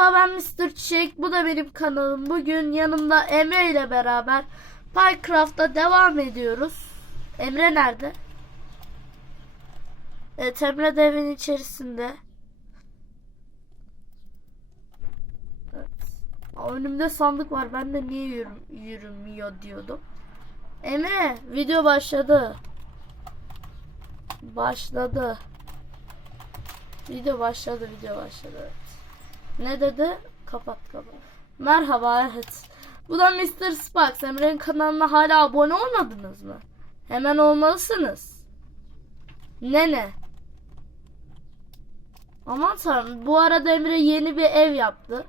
Merhaba ben Mr. Çiçek. Bu da benim kanalım. Bugün yanımda Emre ile beraber Minecraft'ta devam ediyoruz. Emre nerede? Evet Emre de evin içerisinde. Evet. Önümde sandık var. Ben de niye yürüm, yürümüyor diyordum. Emre video başladı. Başladı. Video başladı, video başladı. Ne dedi? Kapat kapat. Merhaba evet. Bu da Mr. Sparks. Emre'nin kanalına hala abone olmadınız mı? Hemen olmalısınız. Ne ne? Aman tanrım. Bu arada Emre yeni bir ev yaptı.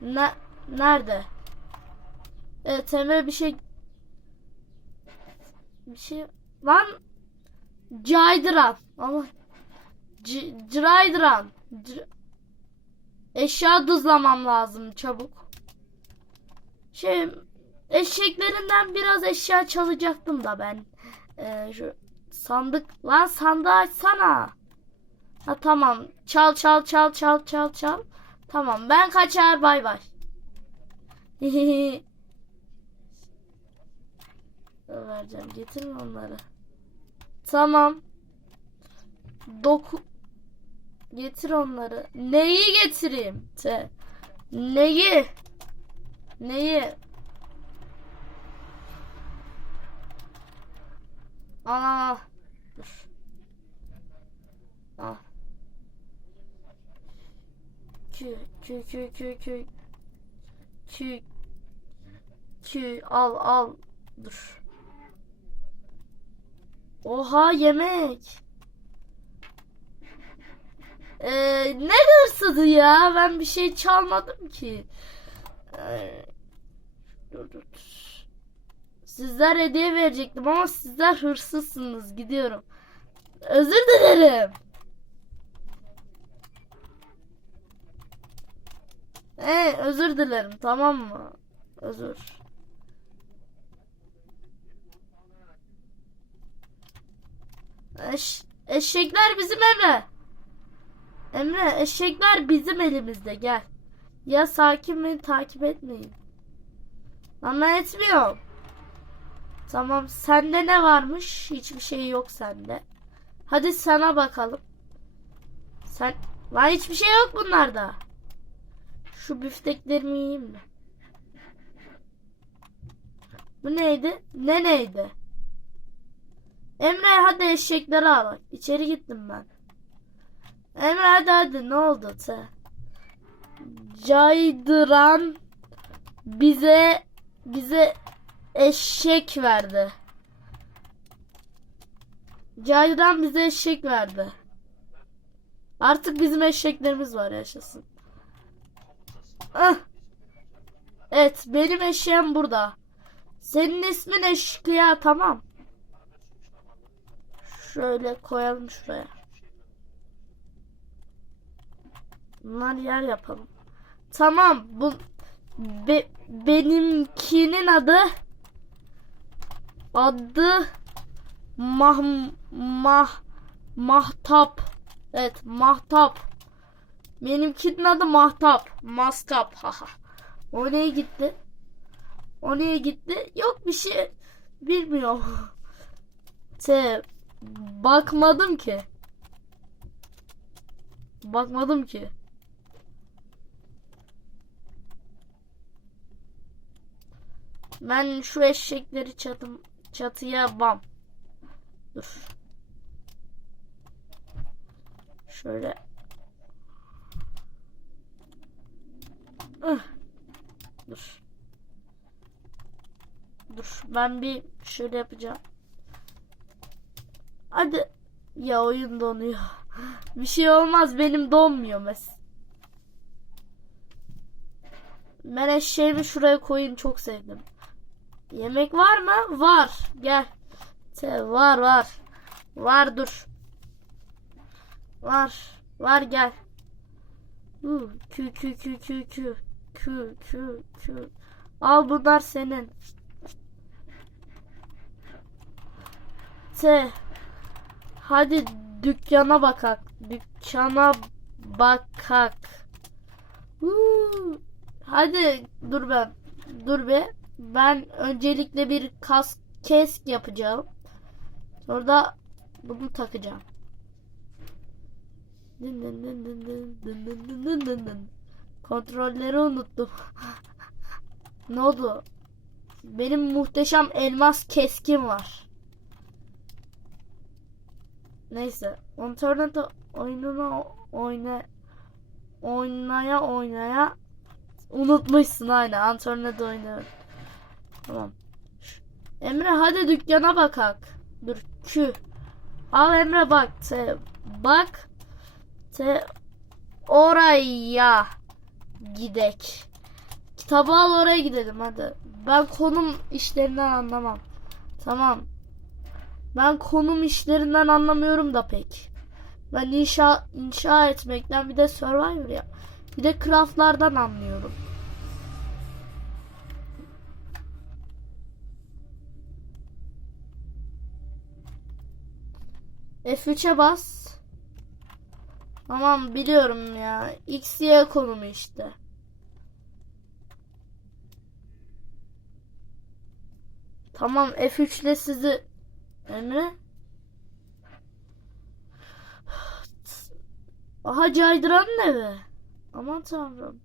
Ne? Nerede? Evet Emre bir şey... Bir şey... Lan... Caydıran. Ama... C Caydıran. Eşya dızlamam lazım çabuk. Şey eşeklerinden biraz eşya çalacaktım da ben. Ee, şu sandık lan sandığı açsana. Ha tamam. Çal çal çal çal çal çal. Tamam ben kaçar bay bay. Vereceğim getirin onları. Tamam. Doku Getir onları. Neyi getireyim? Te. Neyi? Neyi? Aa. Dur. Kü kü kü kü kü. Kü. Kü al al. Dur. Oha yemek. Ee, ne hırsızı ya? Ben bir şey çalmadım ki. Ee, dur, dur. Sizler hediye verecektim ama sizler hırsızsınız. Gidiyorum. Özür dilerim. Ee, özür dilerim tamam mı? Özür. Eş, eşekler bizim Emre. Emre eşekler bizim elimizde gel. Ya sakin beni takip etmeyin. Ama etmiyorum. Tamam sende ne varmış? Hiçbir şey yok sende. Hadi sana bakalım. Sen Lan hiçbir şey yok bunlarda. Şu büfteklerimi yiyeyim mi? Bu neydi? Ne neydi? Emre hadi eşekleri al. İçeri gittim ben. Emre hadi ne oldu te? Caydıran bize bize eşek verdi. Caydıran bize eşek verdi. Artık bizim eşeklerimiz var yaşasın. Ah. Evet benim eşeğim burada. Senin ismin eşkıya tamam. Şöyle koyalım şuraya. Bunlar yer yapalım. Tamam bu be, benimkinin adı adı mah mah mahtap. Evet mahtap. Benimkinin adı mahtap. Maskap. Haha. O neye gitti? O neye gitti? Yok bir şey bilmiyorum. Te bakmadım ki. Bakmadım ki. Ben şu eşekleri çatım çatıya bam. Dur. Şöyle. Dur. Dur. Ben bir şöyle yapacağım. Hadi. Ya oyun donuyor. Bir şey olmaz. Benim donmuyor mesela. Ben eşeğimi şuraya koyayım çok sevdim. Yemek var mı? Var. Gel. Var var. Var dur. Var. Var gel. Kü kü kü kü kü. Kü kü kü. Al bunlar senin. Te. Hadi dükkana bakak. Dükkana bakak. Hadi dur ben. Dur be. Ben öncelikle bir kas kesk yapacağım. Sonra da bunu takacağım. Kontrolleri unuttum. ne oldu? Benim muhteşem elmas keskim var. Neyse. Internet oyununu oyna oynaya oynaya unutmuşsun aynen. Internet oyunu. Tamam. Emre hadi dükkana bakak. Dur Q. Al Emre bak. Te, bak. Te oraya gidek. Kitabı al oraya gidelim hadi. Ben konum işlerinden anlamam. Tamam. Ben konum işlerinden anlamıyorum da pek. Ben inşa inşa etmekten bir de Survivor ya. Bir de craftlardan anlıyorum. F3'e bas. Tamam biliyorum ya. X, Y konumu işte. Tamam F3 ile sizi Emre Aha Caydıran'ın evi. Aman tanrım.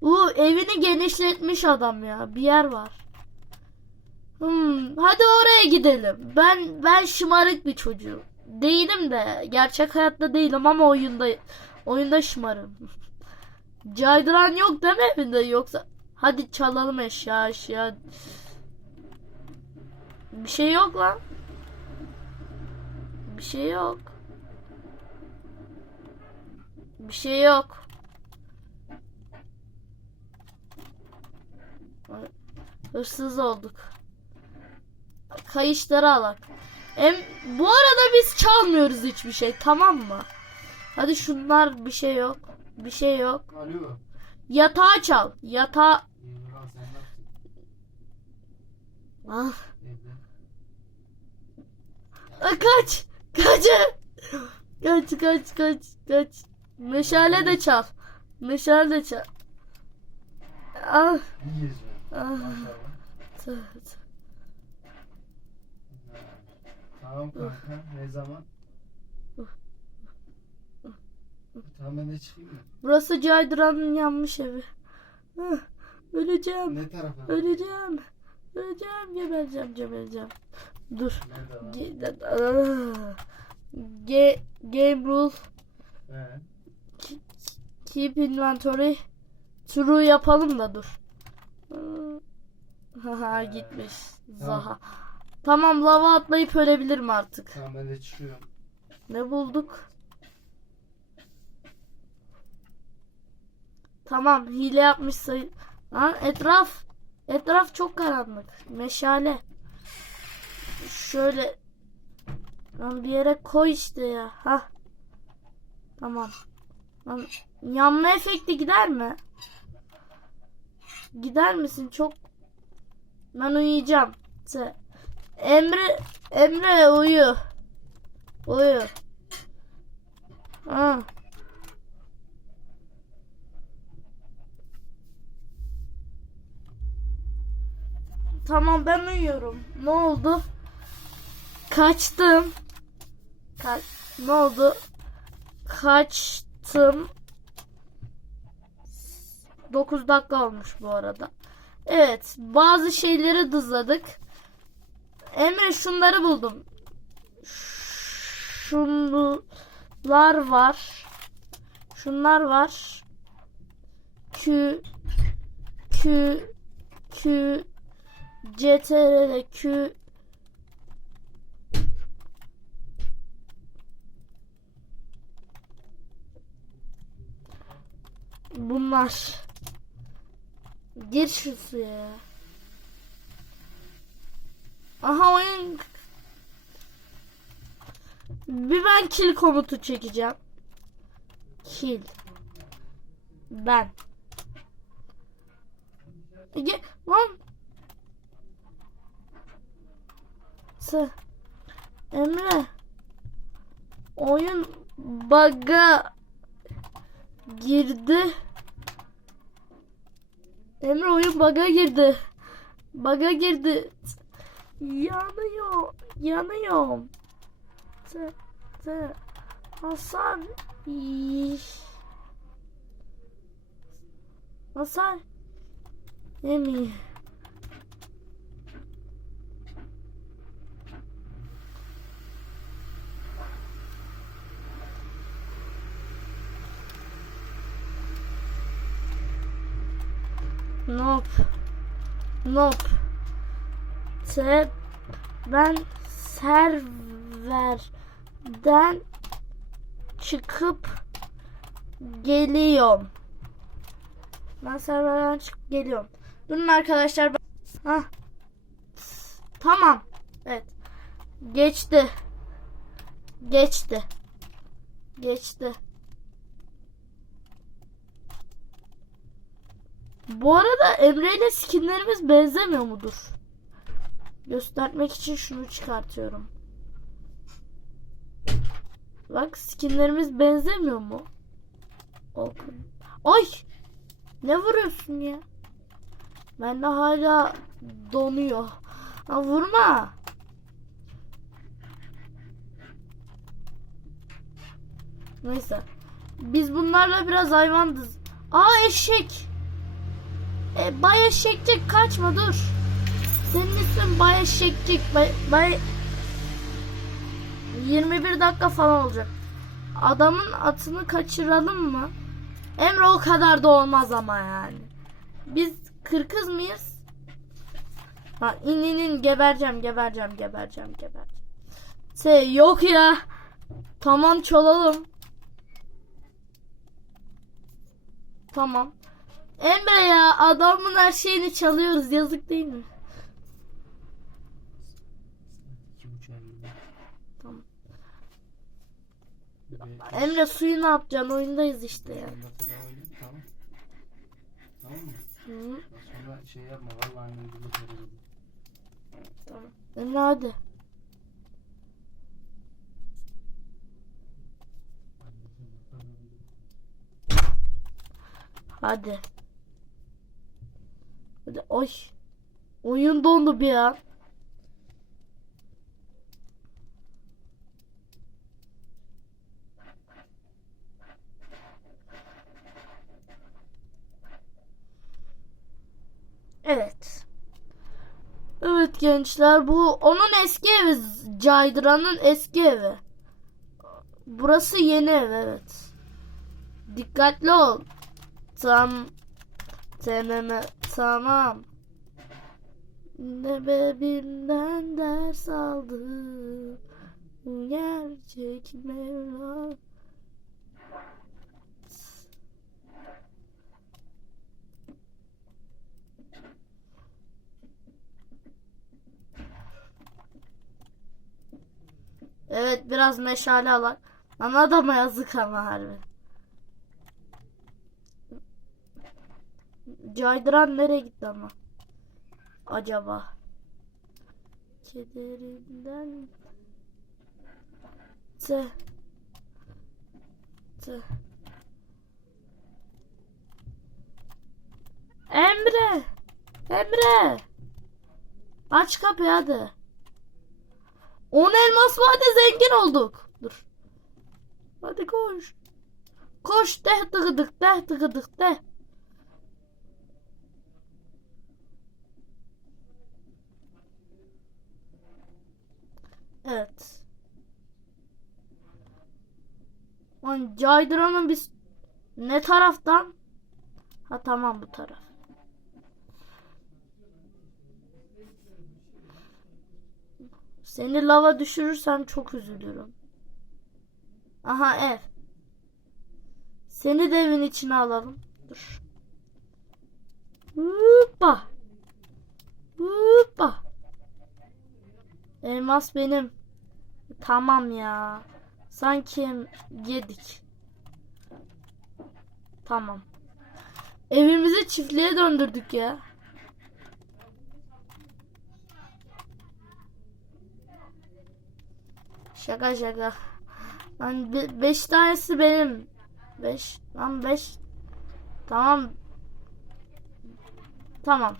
Uuu evini genişletmiş adam ya. Bir yer var. Hmm, hadi oraya gidelim. Ben ben şımarık bir çocuğum. Değilim de. Gerçek hayatta değilim ama oyunda oyunda şımarım. Caydıran yok değil mi evinde yoksa? Hadi çalalım eşya eşya. Bir şey yok lan. Bir şey yok. Bir şey yok. Hırsız olduk. Kayışları alak. Em, bu arada biz çalmıyoruz hiçbir şey tamam mı? Hadi şunlar bir şey yok. Bir şey yok. Alo. Yatağı çal. Ah. Evde. Aa, kaç. Kaç. Kaç kaç kaç kaç. Meşale de çal. Meşale de çal. Ah. Ah. Tamam kanka. Ne zaman? Tamam ben de çıkayım mı? Burası Caydıran'ın yanmış evi. Öleceğim. Ne tarafa? Öleceğim. Öleceğim. Gebereceğim. Gebereceğim. Dur. Nerede var? Ge- ah. Ge- game rule. He. Keep inventory. True yapalım da dur. Haha gitmiş. Zaha. Tamam lava atlayıp ölebilirim artık. Tamam ben de çıkıyorum. Ne bulduk? Tamam hile yapmış sayı. Lan etraf. Etraf çok karanlık. Meşale. Şöyle. Lan bir yere koy işte ya. Ha. Tamam. Lan yanma efekti gider mi? Gider misin? Çok ben uyuyacağım. Se- Emre Emre uyu. Uyu. Ha. Tamam ben uyuyorum. Ne oldu? Kaçtım. Ka ne oldu? Kaçtım. 9 dakika olmuş bu arada. Evet, bazı şeyleri dızladık. Emre şunları buldum. Şunlar var. Şunlar var. Q Q Q CTRL Q Bunlar. Gir şu suya. Aha oyun. Bir ben kill komutu çekeceğim. Kill. Ben. Ge lan. S Emre. Oyun bug'a girdi. Emre oyun bug'a girdi. Bug'a girdi. Yanıyor. Yanıyorum. Te, te. Hasan. Hasan. Emi. Nope. Nope. Te ben serverden çıkıp geliyorum. Ben serverden çıkıp geliyorum. Durun arkadaşlar. ben-. Tamam. Evet. Geçti. Geçti. Geçti. Bu arada Emre ile skinlerimiz benzemiyor mudur? Göstermek için şunu çıkartıyorum. Bak skinlerimiz benzemiyor mu? Open. Ay! Ne vuruyorsun ya? Ben de hala donuyor. Ha, vurma. Neyse. Biz bunlarla biraz hayvandız. Aa eşek. E, bay eşekçik kaçma dur. Senin ismin bay eşekçik. Bay, bay... 21 dakika falan olacak. Adamın atını kaçıralım mı? Emre o kadar da olmaz ama yani. Biz kırkız mıyız? Ha in in in gebereceğim gebereceğim gebereceğim gebereceğim. Şey yok ya. Tamam çalalım. Tamam. Emre ya adamın her şeyini çalıyoruz yazık değil mi? Girdim. Tamam. Bebeğe Emre suyu ne yapacaksın oyundayız işte ya. Tamam. Tamam mı? Hı, Sonra şey yapma. Vallahi annem gibi söyledi. tamam. Emre hadi. Hadi. Hadi oy. Oyun dondu bir an. Evet. Evet gençler bu onun eski evi Caydıran'ın eski evi. Burası yeni ev evet. Dikkatli ol. Tam teneme tamam. Ne ders aldım. Gerçek Mevla. Evet biraz meşale alak. Lan adama yazık ama harbi. Caydıran nereye gitti ama? Acaba? Kederinden Tı. Tı. Emre! Emre! Aç kapıyı hadi. 10 elmas vade zengin olduk. Dur. Hadi koş. Koş de tıkıdık de tıkıdık de. Evet. Lan Caydıran'ın biz ne taraftan? Ha tamam bu taraf. Seni lava düşürürsem çok üzülürüm. Aha ev. Seni de evin içine alalım. Dur. Hoppa. Hoppa. Elmas benim. Tamam ya. Sanki yedik. Tamam. Evimizi çiftliğe döndürdük ya. Şaka şaka. Lan be- beş tanesi benim. Beş. Lan beş. Tamam. Tamam.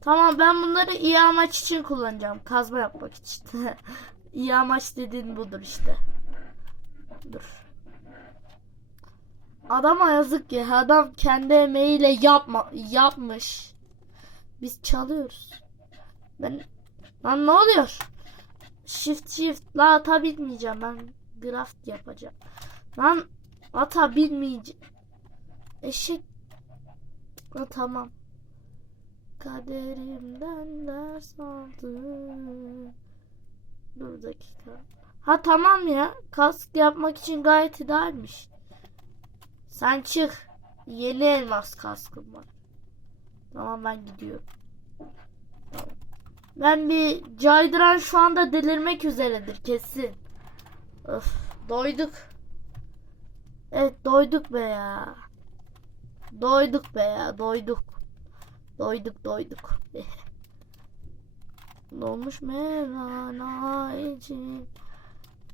Tamam ben bunları iyi amaç için kullanacağım. Kazma yapmak için. iyi amaç dediğin budur işte. Dur. Adama yazık ya. Adam kendi emeğiyle yapma yapmış. Biz çalıyoruz. Ben lan ne oluyor? Shift shift la ata binmeyeceğim ben graft yapacağım. Lan ata binmeyeceğim. Eşek. Ha, tamam. Kaderimden ders aldım. Dur dakika. Ha tamam ya. Kask yapmak için gayet idealmiş. Sen çık. Yeni elmas kaskım var. Tamam ben gidiyorum. Ben bir caydıran şu anda delirmek üzeredir kesin. Öf, doyduk. Evet doyduk be ya. Doyduk be ya doyduk. Doyduk doyduk. Dolmuş Mevlana için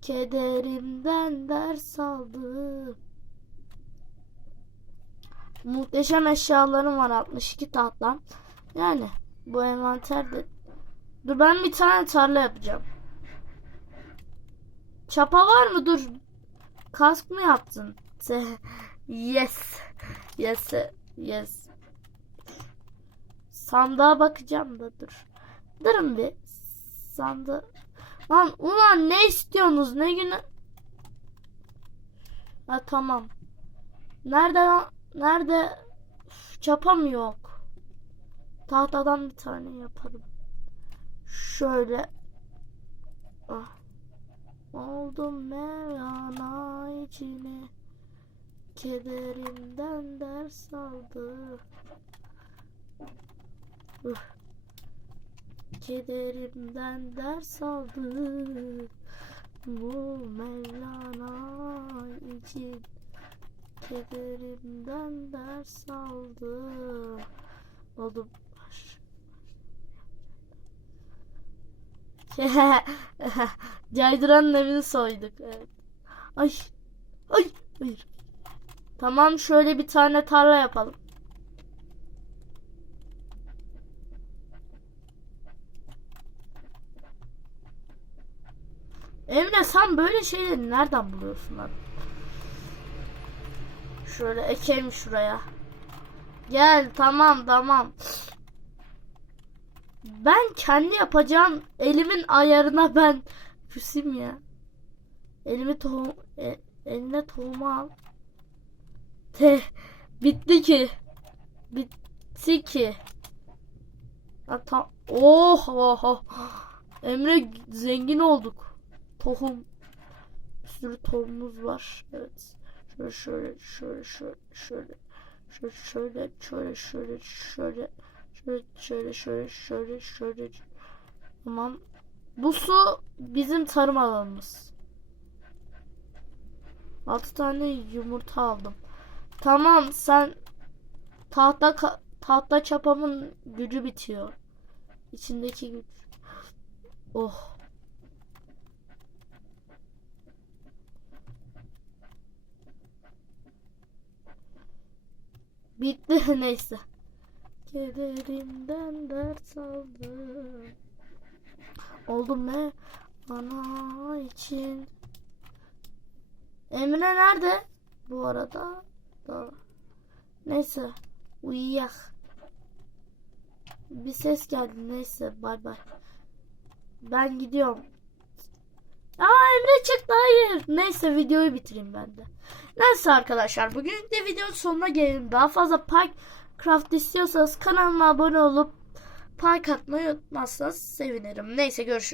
kederimden ders aldım. Muhteşem eşyalarım var 62 tahtam. Yani bu envanterde. Dur ben bir tane tarla yapacağım. Çapa var mı? Dur. Kask mı yaptın? Yes. Yes. Yes. Sandığa bakacağım da dur. Durun bir. Sandığı. Lan ulan ne istiyorsunuz? Ne günü? Ha tamam. Nerede? Nerede? Üf, Çapa mı yok? Tahtadan bir tane yapalım. Şöyle. Ah. Oldum meyana içine. Kederimden ders aldı. Kederimden ders aldı. Bu Mevlana için kederimden ders aldı. Oldum. Caydıran'ın evini soyduk. Evet. Ay. Ay. Hayır. Tamam şöyle bir tane tarla yapalım. Emre sen böyle şeyleri nereden buluyorsun lan? Şöyle ekeyim şuraya. Gel tamam tamam. Ben kendi yapacağım elimin ayarına ben küsüm ya. Elimi tohum e, eline tohumu al. Te bitti ki. Bitti ki. Ha, ta oh, oh. Emre zengin olduk. Tohum. Bir sürü tohumumuz var. Evet. Şöyle şöyle şöyle şöyle şöyle şöyle şöyle şöyle şöyle şöyle şöyle şöyle şöyle tamam. Bu su bizim tarım alanımız. 6 tane yumurta aldım. Tamam sen tahta tahta çapamın gücü bitiyor. İçindeki güç. Oh. Bitti neyse. Kederimden ders aldım. Oldum ne? Ana için. Emre nerede? Bu arada. Da. Neyse. Uyuyak. Bir ses geldi. Neyse. Bay bay. Ben gidiyorum. Aa Emre çıktı hayır. Neyse videoyu bitireyim ben de. Neyse arkadaşlar bugün de videonun sonuna gelelim. Daha fazla Minecraft istiyorsanız kanalıma abone olup like atmayı unutmazsanız sevinirim. Neyse görüşürüz.